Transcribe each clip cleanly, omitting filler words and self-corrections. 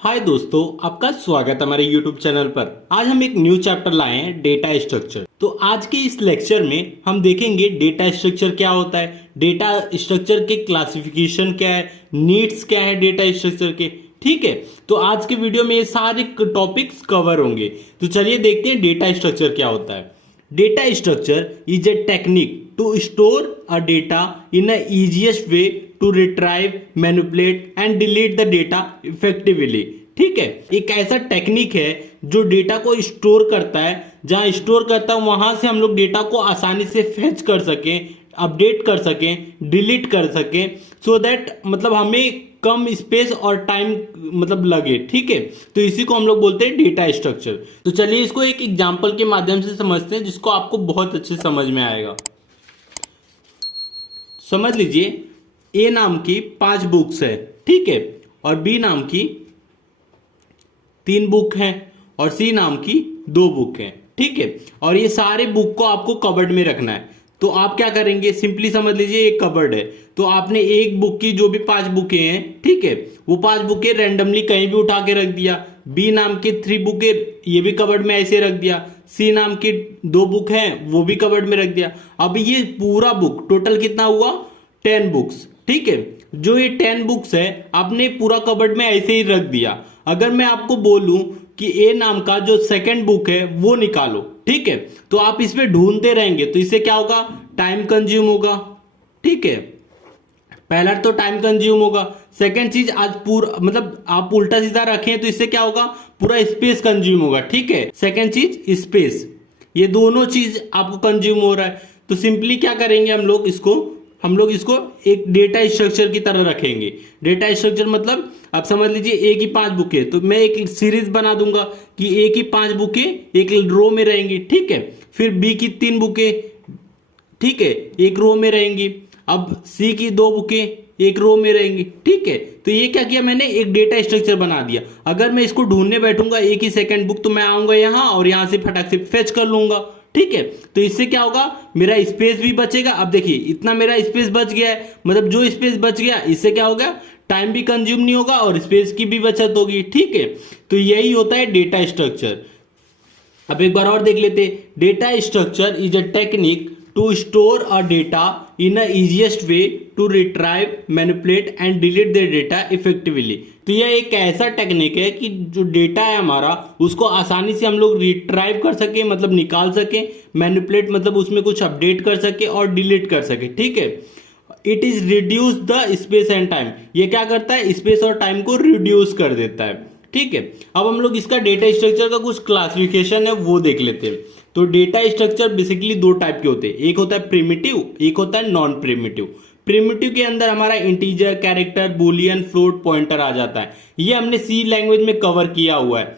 हाय दोस्तों, आपका स्वागत है हमारे YouTube चैनल पर। आज हम एक न्यू चैप्टर लाए हैं, डेटा स्ट्रक्चर। तो आज के इस लेक्चर में हम देखेंगे डेटा स्ट्रक्चर क्या होता है, डेटा स्ट्रक्चर के क्लासिफिकेशन क्या है, नीड्स क्या है डेटा स्ट्रक्चर के। ठीक है, तो आज के वीडियो में ये सारे टॉपिक्स कवर होंगे। तो चलिए देखते हैं डेटा स्ट्रक्चर क्या होता है। Data structure is a technique to store a data in a easiest way to retrieve, manipulate and delete the data effectively। ठीक है, एक ऐसा टेक्निक है जो डेटा को स्टोर करता है, जहां स्टोर करता है वहां से हम लोग डेटा को आसानी से फेच कर सकें, अपडेट कर सकें, डिलीट कर सकें, सो दैट मतलब हमें कम स्पेस और टाइम मतलब लगे। ठीक है, तो इसी को हम लोग बोलते हैं डेटा स्ट्रक्चर। तो चलिए इसको एक एग्जांपल के माध्यम से समझते हैं, जिसको आपको बहुत अच्छे समझ में आएगा। समझ लीजिए, ए नाम की 5 बुक्स है, ठीक है, और बी नाम की 3 बुक हैं और सी नाम की 2 बुक हैं। ठीक है, और ये सारे बुक को आपको कबर्ड में रखना है। तो आप क्या करेंगे, सिंपली समझ लीजिए एक कबर्ड है, तो आपने एक बुक की जो भी 5 बुकें हैं, ठीक है, वो 5 बुकें रैंडमली कहीं भी उठा के रख दिया। बी नाम की 3 बुकें ये भी कबर्ड में ऐसे रख दिया। सी नाम की 2 बुक हैं, वो भी कबर्ड में रख दिया। अब ये पूरा बुक टोटल कितना हुआ, 10 बुक्स। ठीक है, जो ये 10 बुक्स है आपने पूरा कबर्ड में ऐसे ही रख दिया। अगर मैं आपको बोलूं कि ए नाम का जो सेकंड बुक है वो निकालो, ठीक है, तो आप इसमें ढूंढते रहेंगे, तो इससे क्या होगा, टाइम कंज्यूम होगा। ठीक है, पहला तो टाइम कंज्यूम होगा। सेकंड चीज, आज पूरा मतलब आप उल्टा सीधा रखें तो इससे क्या होगा, पूरा स्पेस कंज्यूम होगा। ठीक है, सेकंड चीज स्पेस, ये दोनों चीज आपको कंज्यूम हो रहा है। तो सिंपली क्या करेंगे, हम लोग इसको एक डेटा स्ट्रक्चर की तरह रखेंगे। डेटा स्ट्रक्चर मतलब आप समझ लीजिए ए की 5 बुकें, तो मैं एक सीरीज बना दूंगा कि ए की 5 बुकें एक रो में रहेंगी। ठीक है, फिर बी की 3 बुकें, ठीक है, एक रो में रहेंगी। अब सी की 2 बुकें एक रो में रहेंगी। ठीक है, तो ये क्या किया मैंने, एक डेटा स्ट्रक्चर बना दिया। अगर मैं इसको ढूंढने बैठूंगा ए की सेकंड बुक, तो मैं आऊंगा यहां और यहां से फटाक से फेच कर लूंगा। ठीक है, तो इससे क्या होगा, मेरा स्पेस भी बचेगा। अब देखिए इतना मेरा स्पेस बच गया है, मतलब जो स्पेस बच गया इससे क्या होगा, टाइम भी कंज्यूम नहीं होगा और स्पेस की भी बचत होगी। ठीक है, तो यही होता है डेटा स्ट्रक्चर। अब एक बार और देख लेते हैं। Data structure is a technique to store a data in a easiest way to retrieve, manipulate and delete the data effectively. तो यह एक ऐसा टेक्निक है कि जो डेटा है हमारा उसको आसानी से हम लोग रिट्राइव कर सके, मतलब निकाल सके, मैनिपुलेट मतलब उसमें कुछ अपडेट कर सके और डिलीट कर सके। ठीक है, it is reduce the space and time, ये क्या करता है, स्पेस और टाइम को रिड्यूस कर देता है। ठीक है, अब हम लोग इसका डेटा स्ट्रक्चर का कुछ क्लासिफिकेशन है वो देख लेते हैं। तो डेटा स्ट्रक्चर बेसिकली 2 टाइप के होते हैं, एक होता है प्रिमिटिव, एक होता है नॉन प्रिमिटिव। प्रिमिटिव के अंदर हमारा integer, character, boolean, float, pointer आ जाता है। ये हमने सी लैंग्वेज में कवर किया हुआ है।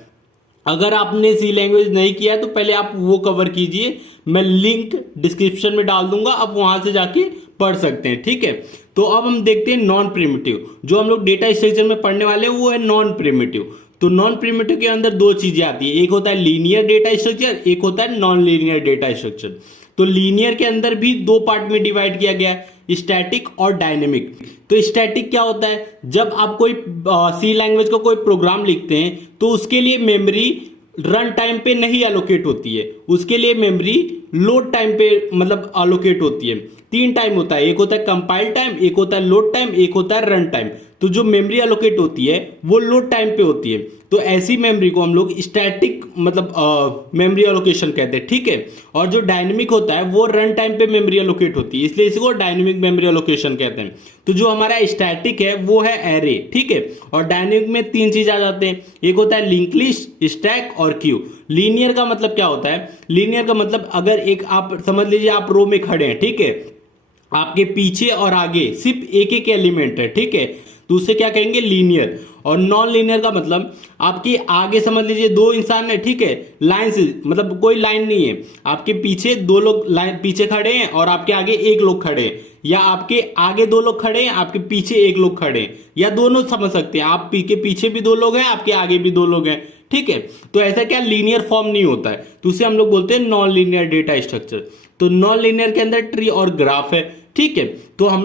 अगर आपने सी लैंग्वेज नहीं किया है तो पहले आप वो कवर कीजिए, मैं लिंक डिस्क्रिप्शन में डाल दूंगा, आप वहां से जाके पढ़ सकते हैं। ठीक है, तो अब हम देखते हैं नॉन प्रिमिटिव। जो हम लोग डेटा स्ट्रक्चर में पढ़ने वाले हैं वो है नॉन प्रिमिटिव। तो नॉन प्रिमिटिव के अंदर 2 चीजें आती है, एक होता है लीनियर डेटा स्ट्रक्चर, एक होता है नॉन लीनियर डेटा स्ट्रक्चर। तो लीनियर के अंदर भी 2 पार्ट में डिवाइड किया गया है, स्टैटिक और डायनेमिक। तो स्टैटिक क्या होता है, जब आप कोई सी लैंग्वेज का कोई प्रोग्राम लिखते हैं तो उसके लिए मेमोरी रन टाइम पे नहीं एलोकेट होती है, उसके लिए मेमोरी लोड टाइम पे मतलब एलोकेट होती है। 3 टाइम होता है, एक होता है कंपाइल टाइम, एक होता है लोड टाइम, एक होता है रन टाइम। तो जो मेमोरी एलोकेट होती है वो लोड टाइम पे होती है। तो ऐसी मेमोरी को हम लोग स्टैटिक मतलब मेमोरी एलोकेशन कहते हैं। ठीक है, और जो डायनेमिक होता है वो रन टाइम पे मेमोरी एलोकेट होती है, इसलिए इसको डायनेमिक मेमोरी एलोकेशन कहते हैं। तो जो हमारा स्टैटिक है वो है एरे। ठीक है, और डायनेमिक में 3 चीज आ जाते हैं, एक होता है लिंक लिस्ट, स्टैक और क्यू। लीनियर का मतलब क्या होता है, लीनियर का मतलब अगर एक आप समझ लीजिए आप रो में खड़े हैं, ठीक है, आपके पीछे और आगे सिर्फ एक एक एलिमेंट है। ठीक है, तो उसे क्या कहेंगे, लीनियर। और नॉन लीनियर का मतलब आपके आगे समझ लीजिए 2 इंसान है, ठीक है, लाइन से मतलब कोई लाइन नहीं है, आपके पीछे 2 लोग लाइन पीछे खड़े हैं और आपके आगे 1 लोग खड़े हैं, या आपके आगे 2 लोग खड़े हैं, आपके पीछे 1 लोग खड़े हैं, या दोनों समझ सकते हैं, आप के पीछे भी 2 लोग हैं, आपके आगे भी 2 लोग हैं। ठीक है, तो ऐसा क्या लीनियर फॉर्म नहीं होता है, तो उसे हम लोग बोलते हैं नॉन लीनियर डेटा स्ट्रक्चर। तो नॉन लीनियर के अंदर ट्री और ग्राफ है। ठीक है, तो हम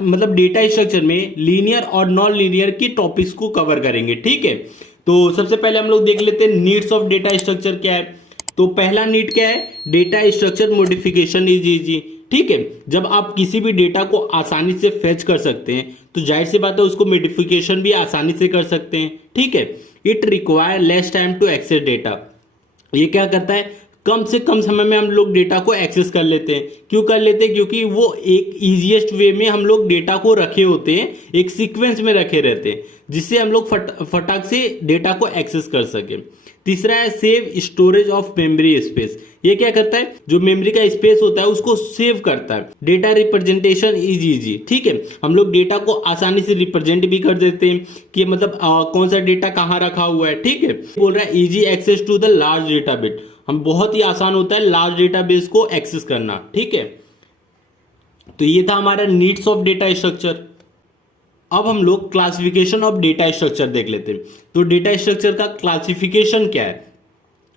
मतलब डेटा स्ट्रक्चर में लीनियर और नॉन लीनियर की टॉपिक्स को कवर करेंगे। ठीक है, तो सबसे पहले हम लोग देख लेते हैं नीड्स ऑफ डेटा स्ट्रक्चर क्या है। तो पहला नीड क्या है, data structure modification is easy. ठीक है, जब आप किसी भी डेटा को आसानी से फेच कर सकते हैं तो जाहिर सी बात है उसको मॉडिफिकेशन भी आसानी से कर सकते हैं। ठीक है, it require less time to access data. ये क्या करता है, कम से कम समय में हम लोग डेटा को एक्सेस कर लेते हैं। क्यों कर लेते हैं, क्योंकि वो एक इजीएस्ट वे में हम लोग डेटा को रखे होते हैं, एक सीक्वेंस में रखे रहते हैं, जिससे हम लोग फटाक से डेटा को एक्सेस कर सके। तीसरा है save storage of memory space. ये क्या करता है, जो मेमोरी का स्पेस होता है उसको सेव करता है। Data representation is easy. ठीक है, हम लोग डेटा को आसानी से रिप्रेजेंट भी कर देते हैं कि मतलब कौन सा डेटा कहाँ रखा हुआ है। ठीक है, बोल रहा है easy access to the large data bit. हम बहुत ही आसान होता है लार्ज डेटाबेस को एक्सेस करना। ठीक है, तो ये था हमारा नीड्स ऑफ डेटा स्ट्रक्चर। अब हम लोग क्लासिफिकेशन ऑफ डेटा स्ट्रक्चर देख लेते हैं। तो डेटा स्ट्रक्चर का क्लासिफिकेशन क्या है,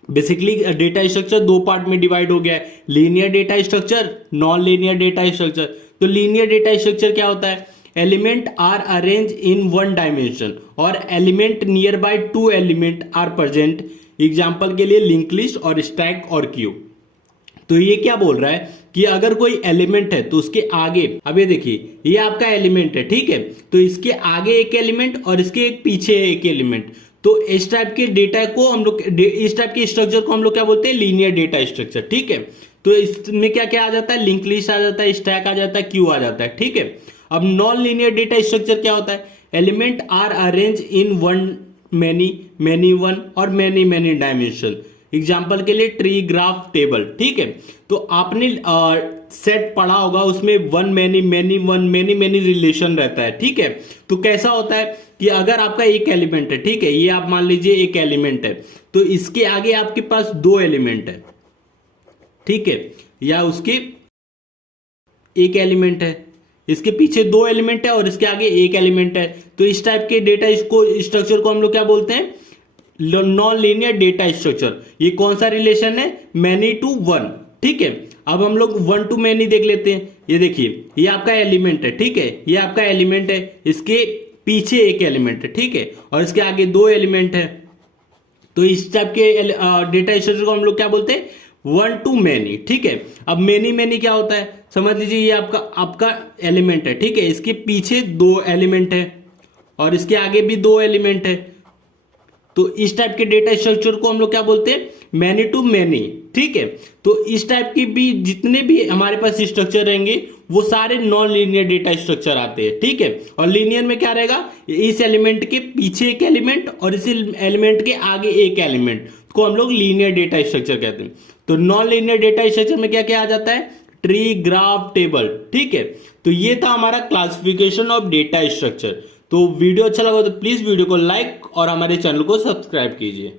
बेसिकली डेटा स्ट्रक्चर दो पार्ट में डिवाइड हो गया है, linear data structure, non linear data structure. तो लीनियर डेटा स्ट्रक्चर क्या होता है, element are arrange in one dimension और element nearby to element are present. Example के लिए लिंक लिस्ट और स्टैक और क्यू। तो ये क्या बोल रहा है कि अगर कोई एलिमेंट है तो उसके आगे, अब ये देखिए ये आपका एलिमेंट है। ठीक है, तो इसके आगे एक एलिमेंट और इसके एक पीछे एक एलिमेंट। तो इस टाइप के डेटा को हम लोग, इस टाइप के स्ट्रक्चर को हम लोग क्या बोलते हैं, लीनियर डेटा स्ट्रक्चर। ठीक है, तो इसमें क्या क्या आ जाता है, लिंक लिस्ट आ जाता है, स्टैक आ जाता है, क्यू आ जाता है। ठीक है, अब नॉन लीनियर डेटा स्ट्रक्चर क्या होता है, element are arrange in one many one और मैनी डायमेंशन। एग्जाम्पल के लिए ट्री, ग्राफ, टेबल। ठीक है, तो आपने सेट पढ़ा होगा, उसमें वन मैनी रिलेशन रहता है। ठीक है, तो कैसा होता है कि अगर आपका एक एलिमेंट है, ठीक है, ये आप मान लीजिए एक एलिमेंट है, तो इसके आगे आपके पास दो एलिमेंट है। ठीक है, या उसके एक एलिमेंट है, इसके पीछे दो एलिमेंट है और इसके आगे एक एलिमेंट है। तो इस टाइप के डेटा स्ट्रक्चर को हम लोग क्या बोलते हैं, नॉन लीनियर डेटा स्ट्रक्चर। ये कौन सा रिलेशन है, मैनी टू वन। ठीक है, अब हम लोग वन टू मैनी देख लेते हैं। ये देखिए ये आपका एलिमेंट है। ठीक है, ये आपका एलिमेंट है, इसके पीछे एक एलिमेंट है। ठीक है, और इसके आगे दो एलिमेंट है। तो इस टाइप के डेटा स्ट्रक्चर को हम लोग क्या बोलते हैं, वन टू मैनी। ठीक है, अब मैनी क्या होता है, समझ लीजिए ये आपका एलिमेंट है। ठीक है, इसके पीछे दो एलिमेंट है और इसके आगे भी दो एलिमेंट है। तो इस टाइप के डेटा स्ट्रक्चर को हम लोग क्या बोलते हैं, मैनी टू मैनी। ठीक है, तो इस टाइप की भी जितने भी हमारे पास स्ट्रक्चर रहेंगे वो सारे नॉन लीनियर डेटा स्ट्रक्चर आते हैं। ठीक है, और लीनियर में क्या रहेगा, इस एलिमेंट के पीछे एक एलिमेंट और इस एलिमेंट के आगे एक एलिमेंट को हम लोग लीनियर डेटा स्ट्रक्चर कहते हैं। तो नॉन लीनियर डेटा स्ट्रक्चर में क्या क्या आ जाता है, ट्री, ग्राफ, टेबल। ठीक है, तो ये था हमारा क्लासिफिकेशन ऑफ डेटा स्ट्रक्चर। तो वीडियो अच्छा लगा तो प्लीज वीडियो को लाइक और हमारे चैनल को सब्सक्राइब कीजिए।